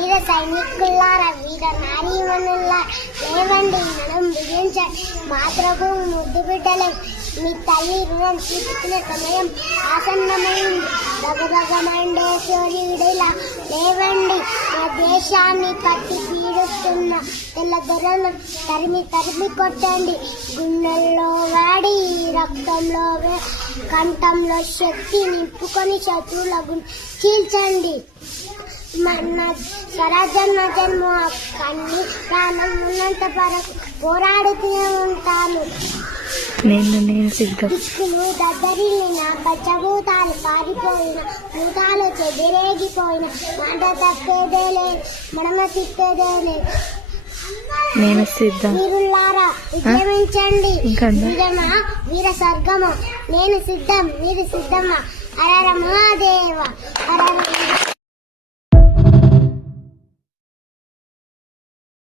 వీర సైనికులారా, వీర నారీమణుల్లా లేవండి, మనం బిగించండి. మాతృభూమి ముద్దు బిడ్డలం, మీ తల్లి రుణం తీసుకునే సమయం ఆసన్నమైంది. దగదగమండే సూర్యుడిలా లేవండి, మా దేశాన్ని పట్టి పీడిస్తున్న తెల్ల దొరలను తరిమి తరిమి కొట్టండి. గుండెల్లో వాడి రక్తంలో కంఠంలో శక్తి నింపుకొని శత్రువుల చీల్చండి. మన స్వరాజ్యం జన్మ కన్ని ప్రాణం ఉన్నంత వరకు పోరాడుతూనే ఉంటాను. దిక్కులు దగ్గరిన పచ్చభూతాలు పారిపోయిన, భూతాలు చెదిరేగిపోయిన, మాట తప్పేదేలే, మనమ తిప్పేదేలే. వీరులారా విజయమించండి, వీరమా వీర స్వర్గమా, నేను సిద్ధం, మీరు సిద్ధమా. హర హర మహాదేవ, హర హర